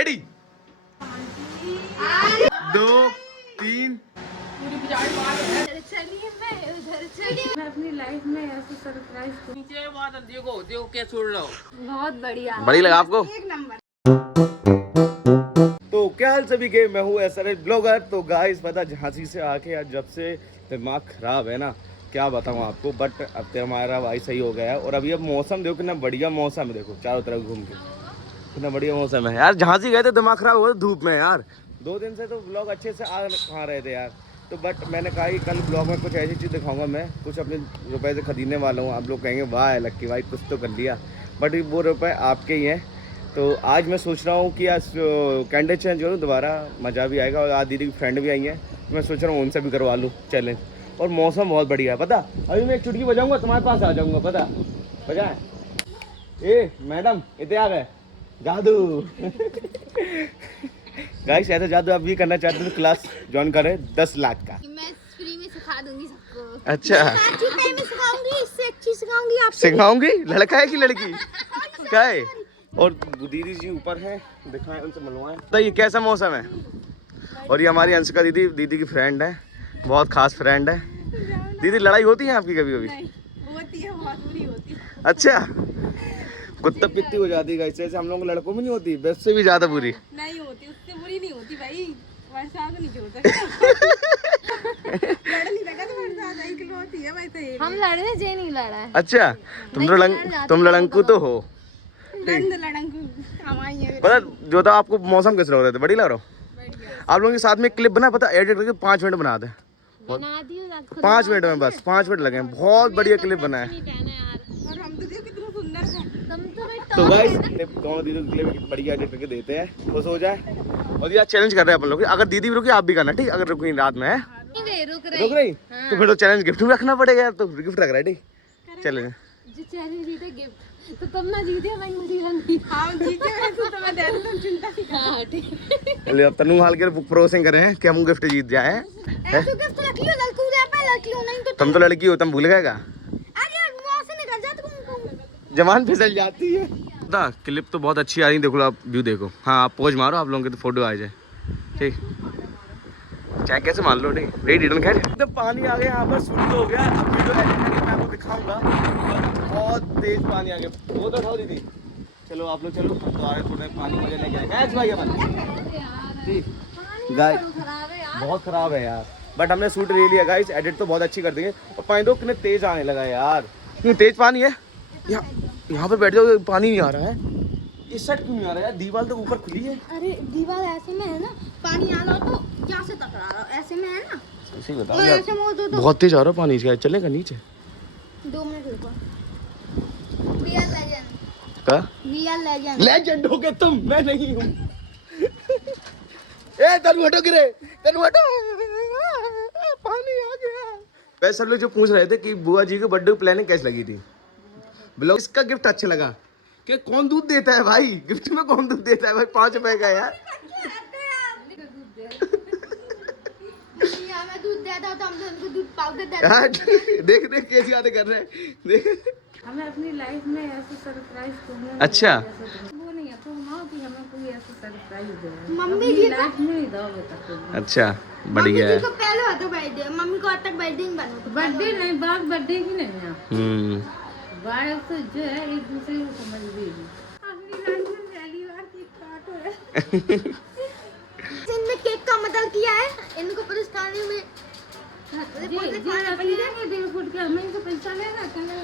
Ready 2 3 चलिए मैं अपनी लाइफ में ऐसे सरप्राइज देखो देखो क्या छोड़ रहा हूँ। बहुत बढ़िया बड़ी लगा आपको? एक नंबर। तो क्या हाल सभी के, मैं हूँ SRH ब्लॉगर। तो गाइस पता झांसी से आके आज जब से दिमाग खराब है ना, क्या बताऊँ आपको। बट अब तो हमारा भाई सही हो गया है। और अभी अब मौसम देखो कितना बढ़िया मौसम है, देखो चारों तरफ घूम के कितना बढ़िया मौसम है यार। झांसी गए थे दिमाग खराब हुआ था धूप में यार। 2 दिन से तो ब्लॉग अच्छे से आ रहे थे यार। तो बट मैंने कहा कि कल ब्लॉग में कुछ ऐसी चीज़ दिखाऊंगा, मैं कुछ अपने रुपए से खरीदने वाला हूँ। आप लोग कहेंगे वाह लक्की भाई कुछ तो कर लिया, बट वो रुपए आपके ही हैं। तो आज मैं सोच रहा हूँ कि आज कैंडल चेंज करूँ दोबारा, मज़ा भी आएगा। और आज दीदी की फ्रेंड भी आई है, तो मैं सोच रहा हूँ उनसे भी करवा लूँ चैलेंज। और मौसम बहुत बढ़िया है पता। अभी मैं एक चुटकी बजाऊँगा तुम्हारे पास आ जाऊँगा, पता बजाए। ए मैडम इतने आ गए जादू। गाइस ऐसा जादू आप भी करना चाहते हो तो क्लास ज्वाइन करें 10 लाख का। मैं फ्री में सिखा दूंगी सबको। अच्छा मैं सिखाऊंगी, इससे अच्छी सिखाऊंगी आप। सिखाऊंगी? लड़का है कि लड़की क्या है? और दीदी जी ऊपर है, दिखाएं उनसे मिलवाएं। तो ये कैसा मौसम है। और ये हमारी अंशिका दीदी, दीदी की फ्रेंड है, बहुत खास फ्रेंड है। दीदी लड़ाई होती है आपकी कभी कभी? होती है, बहुत बुरी होती है। अच्छा कुत्ता पित्ती हो जाती है। ऐसे हम लोग लड़कों में नहीं होती, बस से भी ज्यादा बुरी नहीं होती, उससे बुरी नहीं होती भाई। बरसात नहीं छोड़ता। होती है भाई। तो हम लड़ने जे नहीं लड़ा है। अच्छा तुम लड़ंकू तो हो। पता जो था आपको मौसम कैसे लग रहे थे? बढ़िया लग रहा हो। आप लोगों के साथ में क्लिप बना, पता एडिट करके 5 मिनट बना दे। 5 मिनट में, बस 5 मिनट लगे, बहुत बढ़िया क्लिप बना है। तो गाइस दोनों दीदी के लिए बढ़िया एडिट करके देते हैं, खुश हो जाए। और यार चैलेंज कर रहे हैं अपन लोग, अगर दीदी भी रुकी आप भी करना, ठीक? अगर रुकी रात में है रुक रही तो फिर तो चैलेंज गिफ्ट में रखना पड़ेगा यार। तो गिफ्ट रख रहा है, ठीक चैलेंज जो चैलेंज जीते गिफ्ट। तो तुम ना जीते मैं जीती। हां जीते मैं तो मैं दे दूं, चिंता नहीं। हां ठीक है। अब तनु हाल के प्रोसेसिंग कर रहे हैं कि हम गिफ्ट जीत जाए। ऐसे गिफ्ट रख लियो, लड़की हो जाए लड़की हो नहीं तो तुम तो लड़की हो, तुम भूल गए क्या? अरे मुंह से निकल जा तुम, जवान फिसल जाती है। क्लिप तो बहुत अच्छी आ रही है, देखो आप व्यू देखो। हाँ आप पोज मारो, आप लोगों की तो फोटो आ जाए, ठीक? चाहे कैसे मान लो, ठीक? Ready done. खैर एकदम पानी आ गया यहाँ पर, शुरू हो गया। अब वीडियो एडिट करके मैं आपको दिखाऊंगा। बहुत तेज पानी आ गया। वो तो उठाओ दीदी, चलो आप लोग चलो। तो आ रहे थोड़े पानी मजे लेके आए। ठीक गाइस बहुत खराब है यार, बट हमने शूट ले लिया गाइस। एडिट तो बहुत अच्छी कर देंगे। और पानी तो कितने तेज आने लगा यार, कितनी तेज पानी है। यहाँ पर बैठ जाओ, पानी नहीं आ रहा है। इस साइड क्यों नहीं आ रहा है? दीवार तो ऊपर खुली है। अरे दीवार ऐसे में है ना, पानी आ रहा तो यहाँ से टकरा रहा, ऐसे में है ना। ऐसे ही बताओ यार, बहुत तेज आ रहा है पानी। इसका चलेगा नीचे? 2 मिनट रुको। रियल लेजेंड का रियल लेजेंड हो गए तुम, मैं नहीं हूँ। ए तनु हटो, गिरे तनु हटो, पानी आ गया। वैसे सब लोग जो पूछ रहे थे कि बुआ जी के बर्थडे की प्लानिंग कैसी लगी थी, ब्लॉग इसका गिफ्ट अच्छा लगा। कि कौन दूध देता है भाई गिफ्ट में? कौन दूध देता है भाई? 5 रुपए का यार। देख देख कैसी बातें कर रहे हैं, देख। हमें अपनी लाइफ में ऐसे सरप्राइज करना। अच्छा वो नहीं है तो कि हमें कोई ऐसे सरप्राइज दे। मम्मी जी लाइफ में ही दो बेटा। अच्छा बढ़िया है। मम्मी जी को पहले होता बर्थडे, मम्मी को आज तक बर्थडे नहीं बना। बर्थडे नहीं, बात बर्थडे की नहीं है। बार तो जो है एक दूसरे को समझ देगी। अपनी लाइफ में पहली बार केक काटो है। इनने केक का मदद किया है, इनको पुरस्कार में दिल फुट के हमें तो पैसा लेना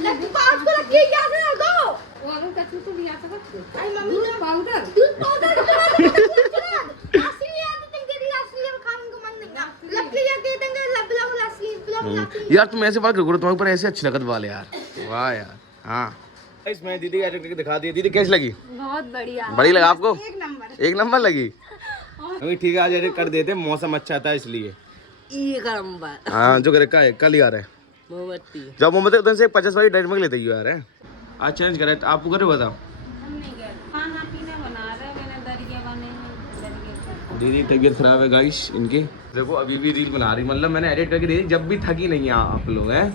लेकिन पास को रखिए, याद ना दो। वो अगर कछु तो लिया सकते। आई मम्मी ने पाउडर असली याद तुमके लिए असली खाने को मन नहीं। लकड़ी या के देंगे लब असली यार। तुम ऐसे बात करो, तुम्हारे ऊपर ऐसे अच्छी लगत वाले यार। वाह यार। हाँ मैं दीदी एडिट करके दिखा दी। दीदी कैसी लगी? बहुत बढ़िया। बड़ी लगा आपको? एक नंबर लगी। अभी ठीक है, आज एडिट कर देते, मौसम अच्छा था इसलिए। एक नंबर। हाँ जो का है कल ही आ रहा है मोमबत्ती। जब मोमबत्ती उधर से 50 वाली डाइट में लेते ही आ रहे हैं। आज चैलेंज करे आप करे बताओ। खाना पीना बना रहे, मैंने दरिया बने। दीदी तबीयत खराब है गाइस इनकी। देखो अभी भी रील बना रही, मतलब मैंने एडिट करके दे दी, जब भी थकी नहीं है आप लोग हैं।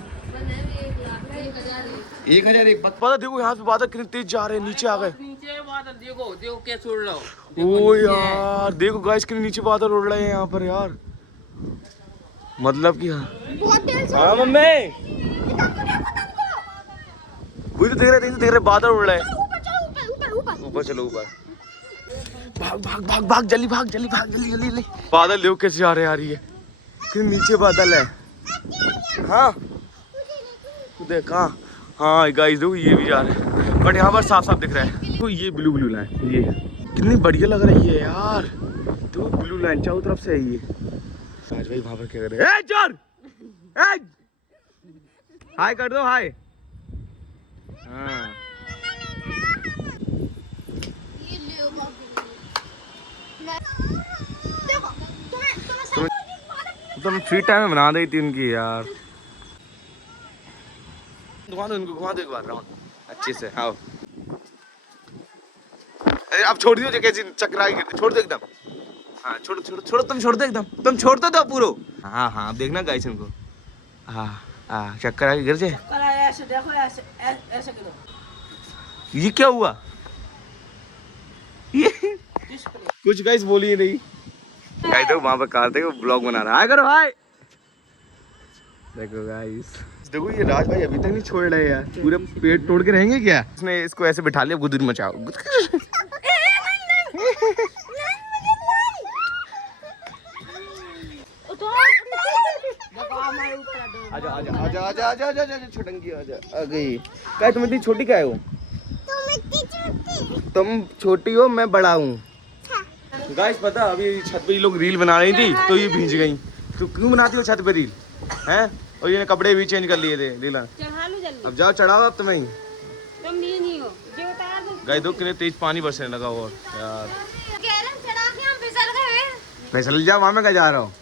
1001 पता देखो यहाँ पे बादल कितने तेज जा रहे हैं, नीचे आ गए। नीचे बादल देखो देखो कैसे उड़ रहा हो। ओ यार देखो गाइस कितने नीचे बादल उड़ रहे हैं यहाँ पर यार, मतलब कि हाँ मम्मी वही तो देख रहे बादल उड़ रहे हैं। ऊपर चलो ऊपर, भाग भाग भाग भाग जल्दी भाग जल्दी भाग जल्दी जल्दी जल्दी। बादल देखो कैसे जा रहे हैं यार, ये कितने नीचे बादल है। हाँ देख हाँ हाँ गाइस देखो ये भी जा रहे हैं, बट यहाँ पर साफ साफ दिख रहा है। तो ये ब्लू ब्लू लाइन ये कितनी बढ़िया लग रही है यार, तो ब्लू लाइन चारों तरफ से है ये। आज भाई वहाँ पर क्या कर रहे हैं? चोर हाय कर दो हाय। हाँ तुम फ्री टाइम में बना देती उनकी यार। घुमा दो इनको, घुमा दो एक बार राउंड अच्छे से। आओ अरे आप छोड़ दियो कैसी चक्राई करते, छोड़ दो एकदम। हाँ छोड़ो छोड़ो छोड़ो, तुम छोड़ दो एकदम, तुम छोड़ दो तो पूरो। हाँ हाँ आप देखना गाइस इनको। हाँ हाँ चक्कर आके गिर जाए। ऐसे देखो ऐसे ऐसे करो। ये क्या हुआ? ये कुछ गाइस बोलिए नहीं। गाइस देखो वहां पर कार देखो ब्लॉग बना रहा है, करो हाय। देखो गाइस देखो ये राज भाई अभी तक नहीं छोड़ रहे यार, पूरे पेट तोड़ के रहेंगे क्या? इसने इसको ऐसे बिठा लिया, गुदुर मचाओ। आजा आजा आजा आजा आजा आजा आजा छटंगी आजा आ गई। क्या तुम इतनी छोटी क्या हो? तुम छोटी हो मैं बड़ा हूँ। गाइस पता अभी छत पे ये लोग रील बना रही थी तो ये भीज गई। तो क्यों बनाती हो छत पे रील हैं? और ये कपड़े भी चेंज कर लिए थे रीला। अब जाओ चढ़ाओ अब तुम्हें। तुम नहीं हो जो उतार दो। गाइस दो कितने तेज पानी बरसने लगा और यार चढ़ा के हम फिसल गए। फिसल जा, वहां में क्या जा रहा हूँ?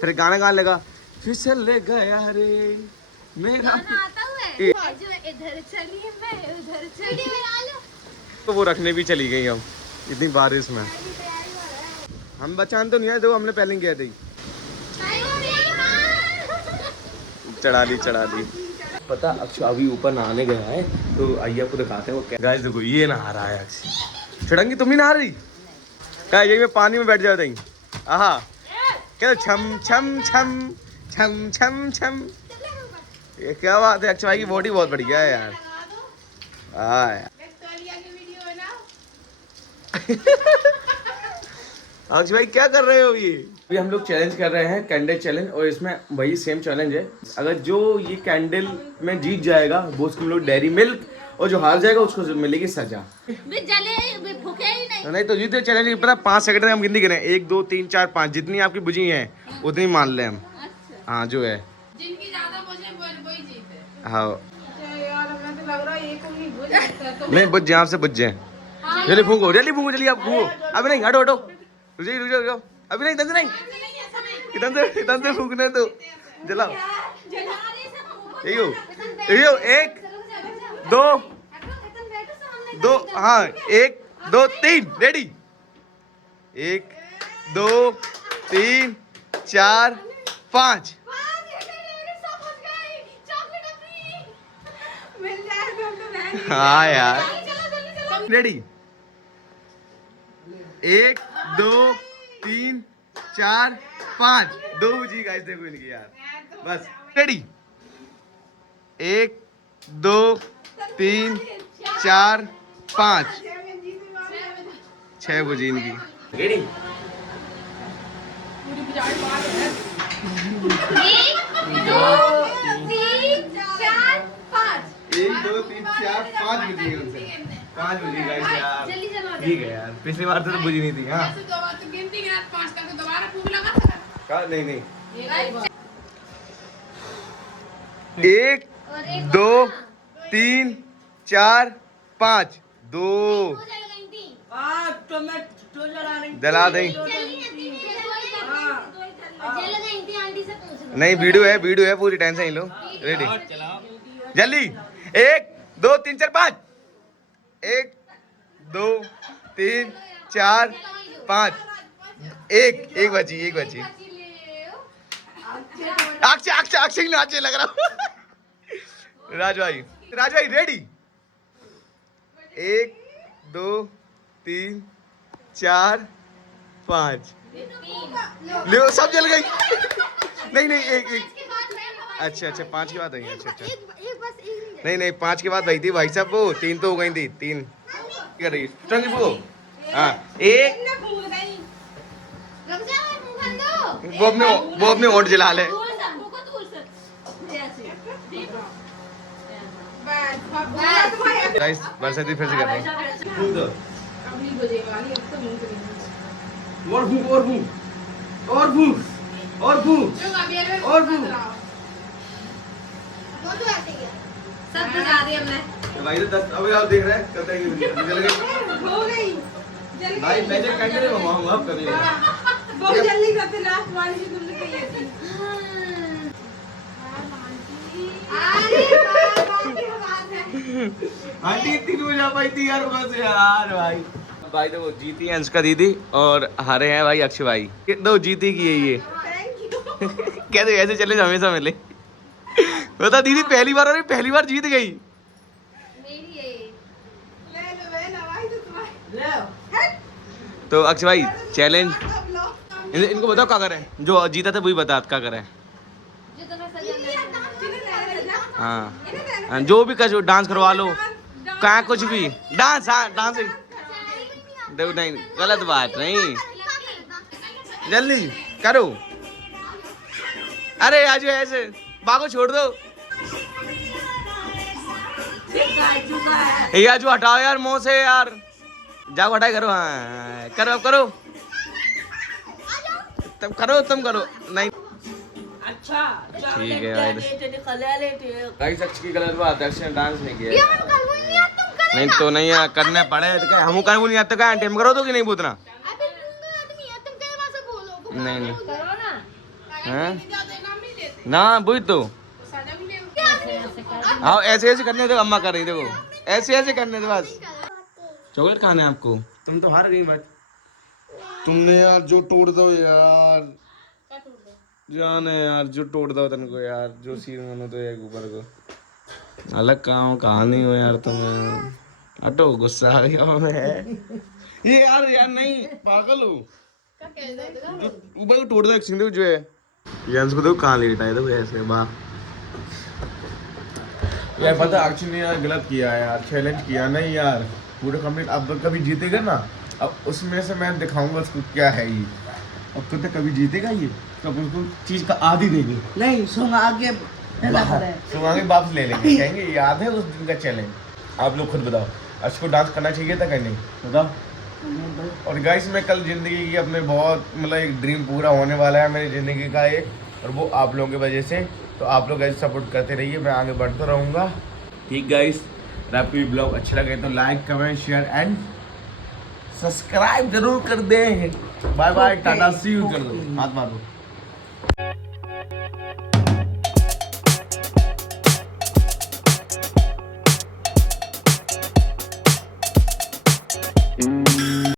फिर गाना गाने लगा फिसल ले गया रे मेरा। आता हुआ जो इधर चली मैं उधर चली। तो वो रखने भी चली गई हम इतनी बारिश में। हम बचान तो नहीं आए, देखो हमने पहले किया थी। चढ़ा ली पता। अक्षय अभी ऊपर नहाने गया है तो आइए आपको दिखाते हैं वो क्या। गाइस देखो ये नहा रहा है अक्षय। छड़ंगी तुम ही नहा रही क्या? यही में पानी में बैठ जाओ देंगे। आहा क्या छम छम छम छम छम छम। ये क्या बात है, अक्षय भाई की बॉडी बहुत बढ़िया है यार। हाँ अक्षय भाई क्या कर रहे हो? ये अभी हम लोग चैलेंज कर रहे हैं कैंडल चैलेंज, और इसमें वही सेम चैलेंज है। अगर जो ये कैंडल में जीत जाएगा वो उसको हम लोग डेयरी मिल्क, और जो हार जाएगा उसको मिलेगी सजा। भूखे ही नहीं तो जीते चैलेंज पता 5 सेकंड में हम गिनती करें 1 2 3 4 5 जितनी आपकी बुझी है उतनी मान ले हम। हाँ जो है जिनकी ज्यादा बुझे वही जीते। हाँ यार मैं तो लग रहा है एक उंगली बुझ जाता है तो नहीं बुझ जाए, आपसे बुझ जाए। जल्दी फूंको जल्दी आप फूंको। अभी नहीं हटो हटो रुक जाओ अभी नहीं, इधर नहीं इधर से फूकने दो। जलाओ यही हो 1 2 हाँ 1 2 3 रेडी 1 2 3 4 5। हाँ यार रेडी 1 2 3 4 5 2 बजी गाइस देखो इनकी यार बस। रेडी 1 2 3 4 5 6 बजी इनकी। रेडी 1 2 3 4 5 बजी उनसे 5 बजी गाइस यार। ठीक है यार पिछली बार तो बुझी नहीं थी। हाँ नहीं 1 2 3 4 5 2 जला दें। नहीं वीडियो है पूरी टेंशन ही लो। रेडी जल्दी 1 2 3 4 5 1 2 3 4 5 एक बची अक्षय नाचे लग रहा। राज भाई रेडी 1 2 3 4 5 ले सब जल गई नहीं नहीं एक अच्छा 5 की बात है अच्छा नहीं 5 की बात भाई थी भाई साहब वो 3 तो हो गई थी 3 कर रही चंगी वो हाँ एक वो अपने ओट जला ले गाइस बरसाती फिर से कर रहे हैं और भूख सब बुझा दिया हमने भाई तो 10 अभी आप देख रहे हैं कब तक जल गई हो गई भाई पहले कंटिन्यू मंगवाऊंगा अब कभी बहुत जल्दी करते लास्ट वाली जो तुमने कही थी अरे बात है आंटी इतनी क्यों जा पाई थी यार बस यार भाई तो वो जीती है अंशका दीदी और हारे हैं भाई अक्षय भाई दो जीती की है ये कहते ऐसे चले हमेशा मिले बता दीदी पहली बार जीत गई तो अक्षय भाई चैलेंज इनको बताओ क्या करें जो जीता था वही बता क्या करें हाँ जो भी कर डांस करवा लो कहाँ कुछ भी डांस हाँ डांस नहीं गलत बात नहीं जल्दी करो अरे आज ऐसे बागो छोड़ दो यार जो हटाओ यार मुंह से यार जाओ हटाई करो हाँ करो अब करो तुम करो नहीं अच्छा ठीक है गाइस अक्ष की गलत बात है अक्ष ने डांस नहीं किया नहीं तो नहीं यार करने पड़े तो हम कर नहीं आता क्या टाइम करो तो कि नहीं पूछना नहीं हैं ना बुझ तो हाँ ऐसे करने दो अम्मा कर रही देखो ऐसे करने दो बस चॉकलेट खाने आपको तुम तो हार गई मत तुमने यार जो तोड़ दो यार जाने यार जो तोड़ दो तुमको यार जो सीन बनो तो एक ऊपर को अलग काम कहानी हो यार तुम्हें हटो गुस्सा आ गया मैं ये यार नहीं पागल हो ऊपर को तोड़ दो एक सिंधु जो है ये अंश को देखो कहाँ लेट आए देखो ऐसे वाह यार पता अक्षय ने यार गलत किया है यार चैलेंज किया नहीं यार पूरे कंप्लीट अब कभी जीतेगा ना अब उसमें से मैं दिखाऊंगा उसको क्या है ये अब तो कभी जीतेगा ये तब उसको चीज का आदि देंगे नहीं सुन आगे सुन आगे वापस ले लेंगे कहेंगे याद है उस दिन का चैलेंज आप लोग खुद बताओ अक्ष को डांस करना चाहिए था कहीं नहीं बताओ और गाइस मैं कल जिंदगी की अपने बहुत मतलब एक ड्रीम पूरा होने वाला है मेरी जिंदगी का एक और वो आप लोगों की वजह से तो आप लोग ऐसे सपोर्ट करते रहिए मैं आगे बढ़ता रहूँगा ठीक गाइस अगर आपको ये ब्लॉग अच्छा लगे तो like comment share and subscribe जरूर कर दें bye bye tata see you कर दो हाथ मारो